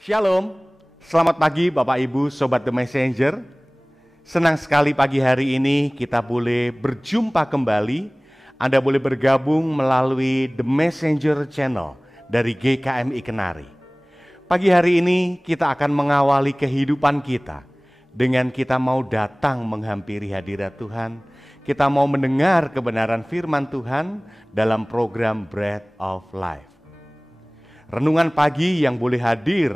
Shalom, selamat pagi Bapak Ibu Sobat The Messenger. Senang sekali pagi hari ini kita boleh berjumpa kembali. Anda boleh bergabung melalui The Messenger Channel dari GKMI Kenari. Pagi hari ini kita akan mengawali kehidupan kita dengan kita mau datang menghampiri hadirat Tuhan. Kita mau mendengar kebenaran firman Tuhan dalam program Bread of Life. Renungan pagi yang boleh hadir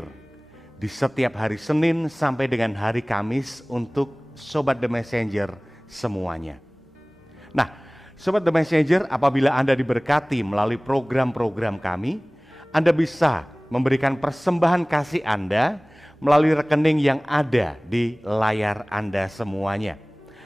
di setiap hari Senin sampai dengan hari Kamis untuk Sobat The Messenger semuanya. Nah, Sobat The Messenger, apabila Anda diberkati melalui program-program kami, Anda bisa memberikan persembahan kasih Anda melalui rekening yang ada di layar Anda semuanya.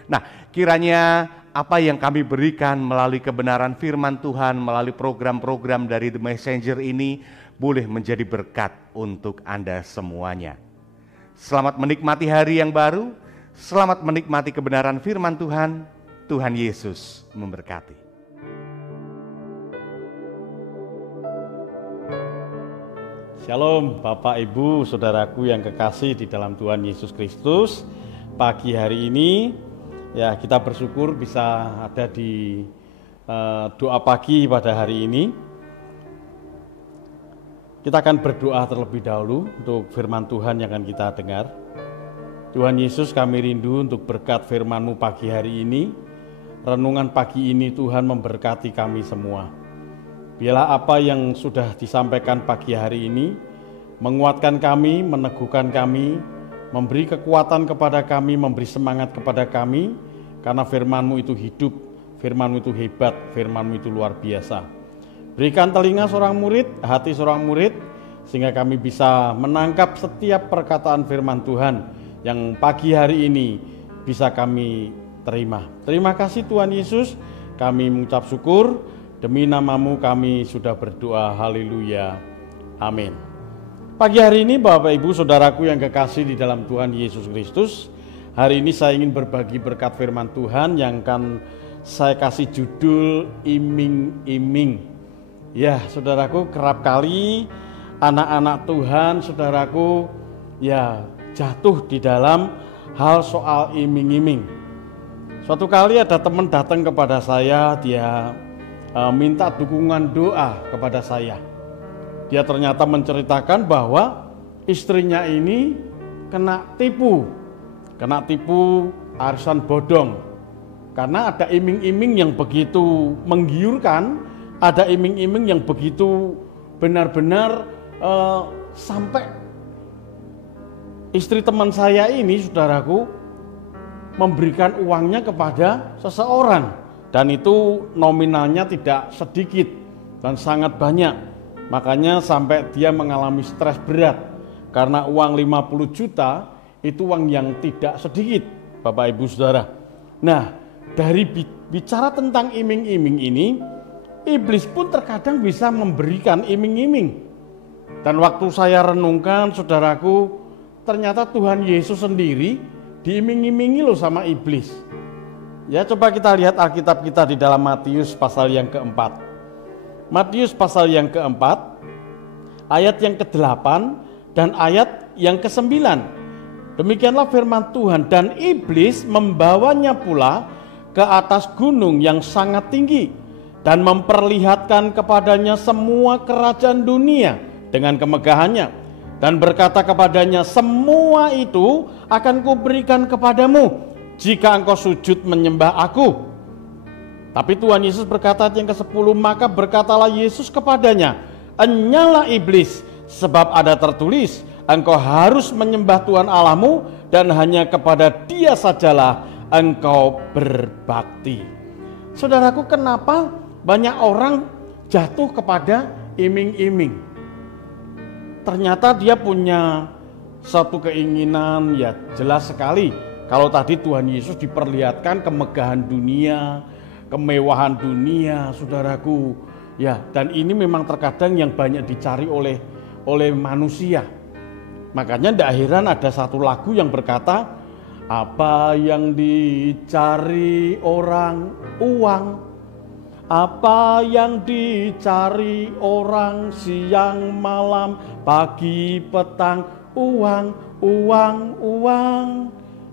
Nah, kiranya apa yang kami berikan melalui kebenaran firman Tuhan, melalui program-program dari The Messenger ini boleh menjadi berkat untuk Anda semuanya. Selamat menikmati hari yang baru, selamat menikmati kebenaran firman Tuhan. Tuhan Yesus memberkati. Shalom Bapak Ibu Saudaraku yang kekasih di dalam Tuhan Yesus Kristus. Pagi hari ini ya kita bersyukur bisa ada di doa pagi pada hari ini. Kita akan berdoa terlebih dahulu untuk firman Tuhan yang akan kita dengar. Tuhan Yesus, kami rindu untuk berkat firman-Mu pagi hari ini. Renungan pagi ini Tuhan memberkati kami semua. Biarlah apa yang sudah disampaikan pagi hari ini menguatkan kami, meneguhkan kami, memberi kekuatan kepada kami, memberi semangat kepada kami, karena firman-Mu itu hidup, firman-Mu itu hebat, firman-Mu itu luar biasa. Berikan telinga seorang murid, hati seorang murid, sehingga kami bisa menangkap setiap perkataan firman Tuhan yang pagi hari ini bisa kami terima. Terima kasih Tuhan Yesus, kami mengucap syukur, demi nama-Mu kami sudah berdoa, haleluya, amin. Pagi hari ini Bapak Ibu Saudaraku yang kekasih di dalam Tuhan Yesus Kristus, hari ini saya ingin berbagi berkat firman Tuhan yang akan saya kasih judul iming-iming. Ya, saudaraku, kerap kali anak-anak Tuhan, saudaraku, ya jatuh di dalam hal soal iming-iming. Suatu kali ada teman datang kepada saya, dia minta dukungan doa kepada saya. Dia ternyata menceritakan bahwa istrinya ini kena tipu arisan bodong. Karena ada iming-iming yang begitu menggiurkan, ada iming-iming yang begitu benar-benar sampai istri teman saya ini, saudaraku, memberikan uangnya kepada seseorang, dan itu nominalnya tidak sedikit dan sangat banyak. Makanya sampai dia mengalami stres berat karena uang 50 juta itu uang yang tidak sedikit, Bapak Ibu Saudara. Nah, dari bicara tentang iming-iming ini, iblis pun terkadang bisa memberikan iming-iming. Dan waktu saya renungkan, saudaraku, ternyata Tuhan Yesus sendiri diiming-imingi loh sama iblis. Ya, coba kita lihat Alkitab kita di dalam Matius pasal yang keempat. Matius pasal yang keempat, ayat yang ke-8 dan ayat yang ke-9. Demikianlah firman Tuhan, dan iblis membawanya pula ke atas gunung yang sangat tinggi, dan memperlihatkan kepadanya semua kerajaan dunia dengan kemegahannya, dan berkata kepadanya, semua itu akan kuberikan kepadamu jika engkau sujud menyembah aku. Tapi Tuhan Yesus berkata yang ke-10, maka berkatalah Yesus kepadanya, enyalah iblis, sebab ada tertulis, engkau harus menyembah Tuhan Allahmu dan hanya kepada Dia sajalah engkau berbakti. Saudaraku, kenapa banyak orang jatuh kepada iming-iming? Ternyata dia punya satu keinginan, ya jelas sekali. Kalau tadi Tuhan Yesus diperlihatkan kemegahan dunia, kemewahan dunia, saudaraku. Ya, dan ini memang terkadang yang banyak dicari oleh manusia. Makanya di akhiran ada satu lagu yang berkata, apa yang dicari orang? Uang. Apa yang dicari orang siang malam, pagi petang, uang, uang, uang.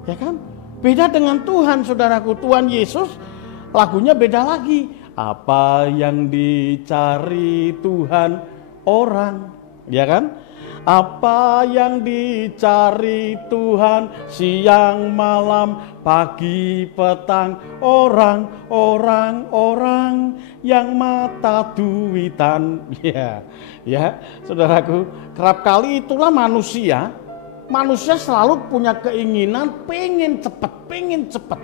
Ya kan? Beda dengan Tuhan, saudaraku. Tuhan Yesus lagunya beda lagi. Apa yang dicari Tuhan orang, ya kan? Apa yang dicari Tuhan siang malam, pagi petang, orang yang mata duitan. Ya, saudaraku, kerap kali itulah manusia. Manusia selalu punya keinginan pengen cepat.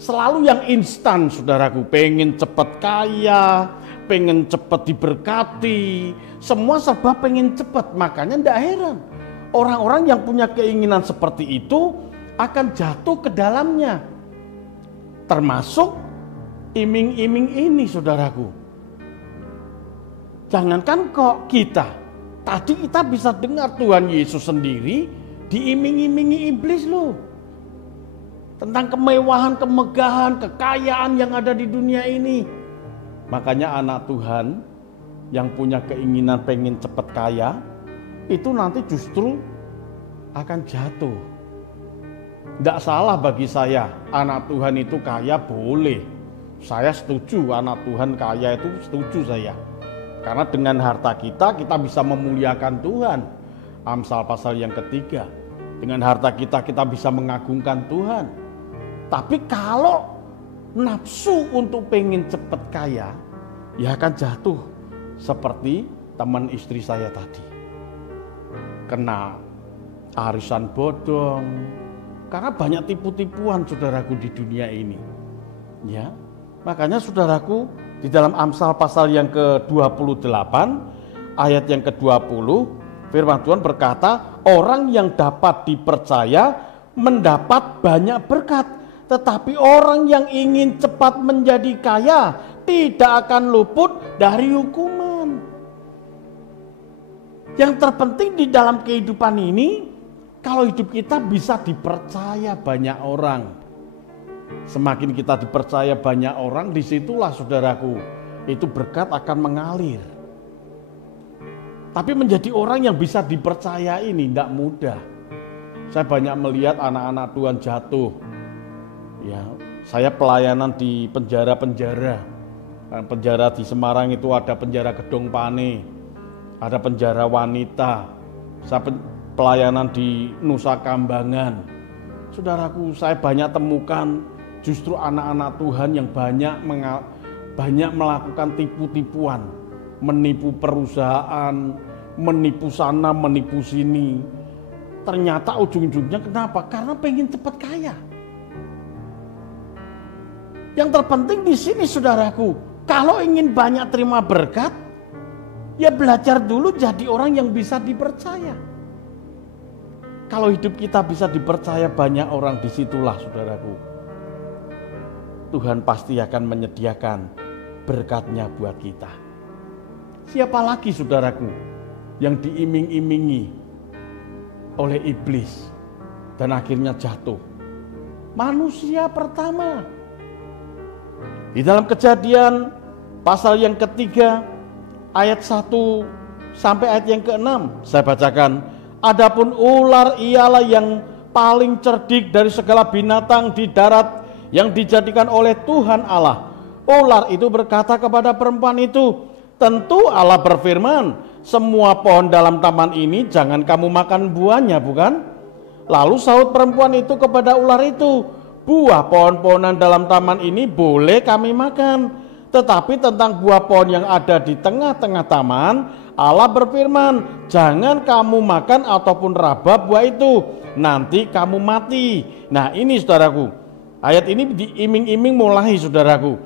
Selalu yang instan, saudaraku, pengen cepat kaya, pengen cepat diberkati, semua serba pengen cepat. Makanya tidak heran orang-orang yang punya keinginan seperti itu akan jatuh ke dalamnya. Termasuk iming-iming ini, saudaraku. Jangankan kok kita, tadi kita bisa dengar Tuhan Yesus sendiri diiming-imingi iblis loh. Tentang kemewahan, kemegahan, kekayaan yang ada di dunia ini. Makanya anak Tuhan yang punya keinginan pengen cepat kaya, itu nanti justru akan jatuh. Tidak salah bagi saya, anak Tuhan itu kaya boleh. Saya setuju anak Tuhan kaya itu, setuju saya. Karena dengan harta kita bisa memuliakan Tuhan. Amsal pasal yang ketiga. Dengan harta kita bisa mengagungkan Tuhan. Tapi kalau nafsu untuk pengen cepat kaya, ya akan jatuh seperti teman istri saya tadi. Kena arisan bodong. Karena banyak tipu-tipuan, saudaraku, di dunia ini. Ya, makanya saudaraku, di dalam Amsal pasal yang ke-28 ayat yang ke-20, firman Tuhan berkata, orang yang dapat dipercaya mendapat banyak berkat. Tetapi orang yang ingin cepat menjadi kaya tidak akan luput dari hukuman. Yang terpenting di dalam kehidupan ini, kalau hidup kita bisa dipercaya banyak orang. Semakin kita dipercaya banyak orang, disitulah saudaraku, itu berkat akan mengalir. Tapi menjadi orang yang bisa dipercaya ini tidak mudah. Saya banyak melihat anak-anak Tuhan jatuh. Ya, saya pelayanan di penjara-penjara. Penjara di Semarang itu ada penjara Gedong Pane, ada penjara wanita. Saya pelayanan di Nusa Kambangan. Saudaraku, saya banyak temukan justru anak-anak Tuhan yang banyak melakukan tipu-tipuan, menipu perusahaan, menipu sana, menipu sini. Ternyata ujung-ujungnya kenapa? Karena pengen cepat kaya. Yang terpenting di sini, saudaraku, kalau ingin banyak terima berkat, ya belajar dulu jadi orang yang bisa dipercaya. Kalau hidup kita bisa dipercaya banyak orang, disitulah, saudaraku, Tuhan pasti akan menyediakan berkatnya buat kita. Siapa lagi, saudaraku, yang diiming-imingi oleh iblis dan akhirnya jatuh? Manusia pertama. Di dalam Kejadian pasal yang ketiga ayat 1 sampai ayat yang ke-6 saya bacakan. Adapun ular ialah yang paling cerdik dari segala binatang di darat yang dijadikan oleh Tuhan Allah. Ular itu berkata kepada perempuan itu, tentu Allah berfirman, semua pohon dalam taman ini jangan kamu makan buahnya, bukan? Lalu sahut perempuan itu kepada ular itu, buah pohon-pohonan dalam taman ini boleh kami makan, tetapi tentang buah pohon yang ada di tengah-tengah taman, Allah berfirman, jangan kamu makan ataupun raba buah itu, nanti kamu mati. Nah ini, saudaraku, ayat ini diiming-iming mulai, saudaraku.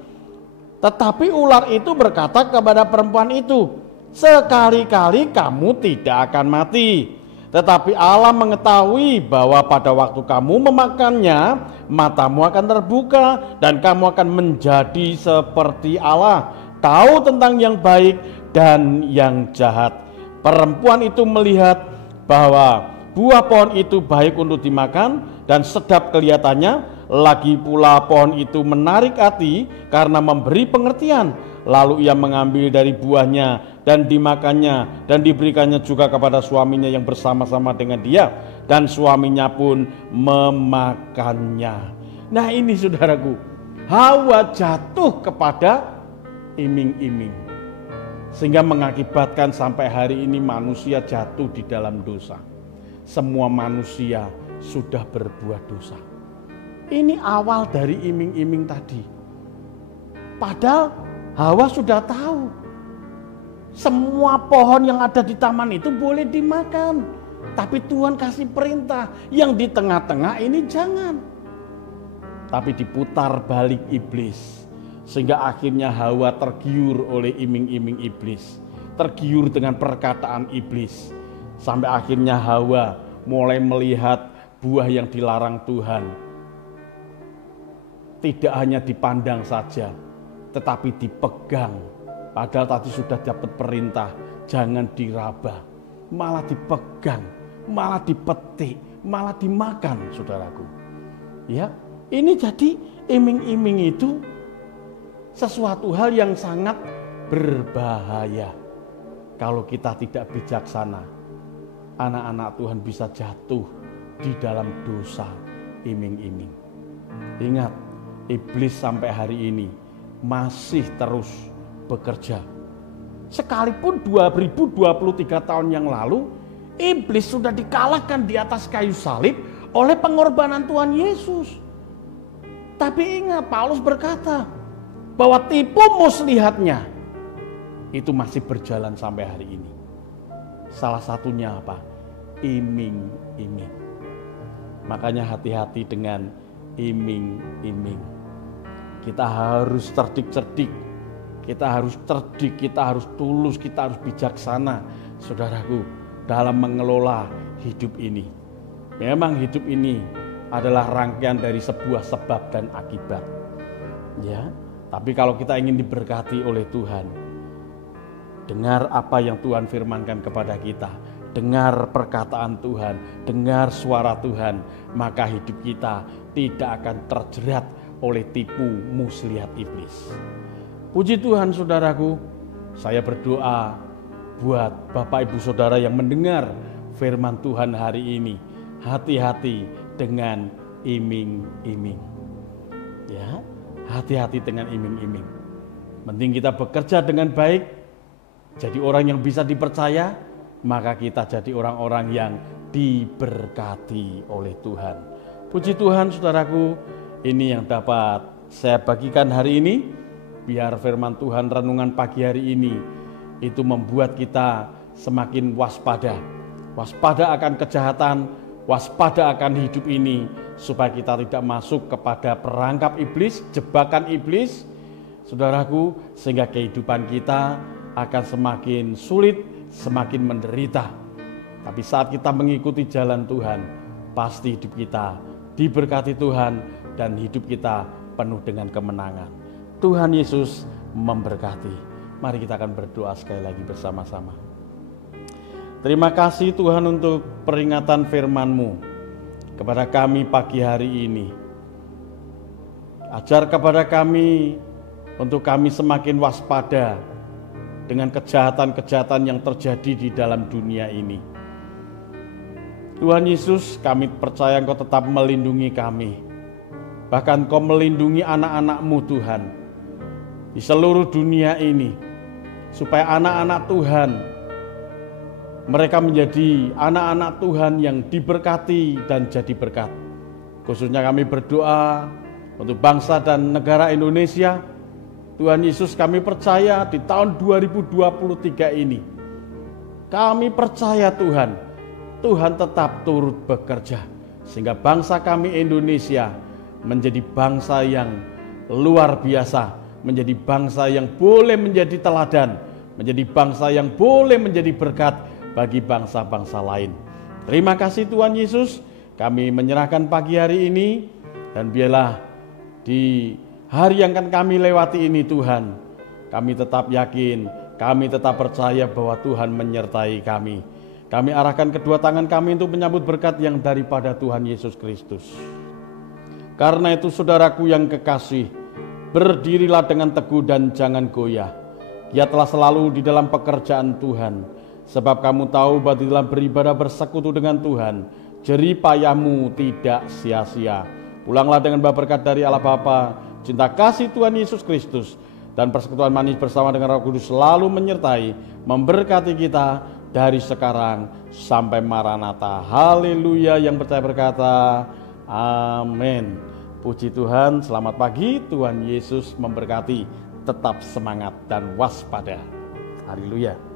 Tetapi ular itu berkata kepada perempuan itu, sekali-kali kamu tidak akan mati. Tetapi Allah mengetahui bahwa pada waktu kamu memakannya, matamu akan terbuka dan kamu akan menjadi seperti Allah, tahu tentang yang baik dan yang jahat. Perempuan itu melihat bahwa buah pohon itu baik untuk dimakan dan sedap kelihatannya, Lagi pula pohon itu menarik hati karena memberi pengertian. Lalu ia mengambil dari buahnya dan dimakannya dan diberikannya juga kepada suaminya yang bersama-sama dengan dia, dan suaminya pun memakannya. Nah ini saudaraku, Hawa jatuh kepada iming-iming, sehingga mengakibatkan sampai hari ini manusia jatuh di dalam dosa. Semua manusia sudah berbuat dosa. Ini awal dari iming-iming tadi. Padahal Hawa sudah tahu semua pohon yang ada di taman itu boleh dimakan. Tapi Tuhan kasih perintah, yang di tengah-tengah ini jangan. Tapi diputar balik iblis, sehingga akhirnya Hawa tergiur oleh iming-iming iblis, tergiur dengan perkataan iblis, sampai akhirnya Hawa mulai melihat buah yang dilarang Tuhan tidak hanya dipandang saja, tetapi dipegang. Padahal tadi sudah dapat perintah, jangan diraba, malah dipegang, malah dipetik, malah dimakan, saudaraku. Ya, ini jadi iming-iming itu sesuatu hal yang sangat berbahaya. Kalau kita tidak bijaksana, anak-anak Tuhan bisa jatuh di dalam dosa iming-iming. Ingat, iblis sampai hari ini masih terus bekerja. Sekalipun 2023 tahun yang lalu, iblis sudah dikalahkan di atas kayu salib oleh pengorbanan Tuhan Yesus. Tapi ingat, Paulus berkata bahwa tipu muslihatnya itu masih berjalan sampai hari ini. Salah satunya apa? Iming-iming. Makanya hati-hati dengan iming-iming. Kita harus cerdik-cerdik, kita harus cerdik, kita harus tulus, kita harus bijaksana, saudaraku, dalam mengelola hidup ini. Memang hidup ini adalah rangkaian dari sebuah sebab dan akibat. Ya, tapi kalau kita ingin diberkati oleh Tuhan, dengar apa yang Tuhan firmankan kepada kita, dengar perkataan Tuhan, dengar suara Tuhan, maka hidup kita tidak akan terjerat oleh tipu muslihat iblis. Puji Tuhan, saudaraku, saya berdoa buat Bapak Ibu Saudara yang mendengar firman Tuhan hari ini, hati-hati dengan iming-iming. Ya, hati-hati dengan iming-iming. Penting kita bekerja dengan baik, jadi orang yang bisa dipercaya, maka kita jadi orang-orang yang diberkati oleh Tuhan. Puji Tuhan, saudaraku, ini yang dapat saya bagikan hari ini. Biar firman Tuhan renungan pagi hari ini itu membuat kita semakin waspada. Waspada akan kejahatan, waspada akan hidup ini, supaya kita tidak masuk kepada perangkap iblis, jebakan iblis, saudaraku, sehingga kehidupan kita akan semakin sulit, semakin menderita. Tapi saat kita mengikuti jalan Tuhan, pasti hidup kita diberkati Tuhan dan hidup kita penuh dengan kemenangan. Tuhan Yesus memberkati. Mari kita akan berdoa sekali lagi bersama-sama. Terima kasih Tuhan untuk peringatan firman-Mu kepada kami pagi hari ini. Ajar kepada kami untuk kami semakin waspada dengan kejahatan-kejahatan yang terjadi di dalam dunia ini. Tuhan Yesus, kami percaya Engkau tetap melindungi kami. Bahkan Engkau melindungi anak-anak-Mu Tuhan di seluruh dunia ini, supaya anak-anak Tuhan, mereka menjadi anak-anak Tuhan yang diberkati dan jadi berkat. Khususnya kami berdoa untuk bangsa dan negara Indonesia. Tuhan Yesus, kami percaya di tahun 2023 ini, kami percaya Tuhan, Tuhan tetap turut bekerja, sehingga bangsa kami Indonesia menjadi bangsa yang luar biasa, menjadi bangsa yang boleh menjadi teladan, menjadi bangsa yang boleh menjadi berkat bagi bangsa-bangsa lain. Terima kasih Tuhan Yesus, kami menyerahkan pagi hari ini, dan biarlah di hari yang akan kami lewati ini Tuhan, kami tetap yakin, kami tetap percaya bahwa Tuhan menyertai kami. Kami arahkan kedua tangan kami untuk menyambut berkat yang daripada Tuhan Yesus Kristus. Karena itu saudaraku yang kekasih, berdirilah dengan teguh dan jangan goyah. Giatlah selalu di dalam pekerjaan Tuhan, sebab kamu tahu bahwa di dalam beribadah bersekutu dengan Tuhan, jerih payahmu tidak sia-sia. Pulanglah dengan berkat dari Allah Bapa, cinta kasih Tuhan Yesus Kristus, dan persekutuan manis bersama dengan Roh Kudus selalu menyertai, memberkati kita dari sekarang sampai Maranatha. Haleluya. Yang percaya berkata, amin. Puji Tuhan, selamat pagi, Tuhan Yesus memberkati. Tetap semangat dan waspada. Haleluya.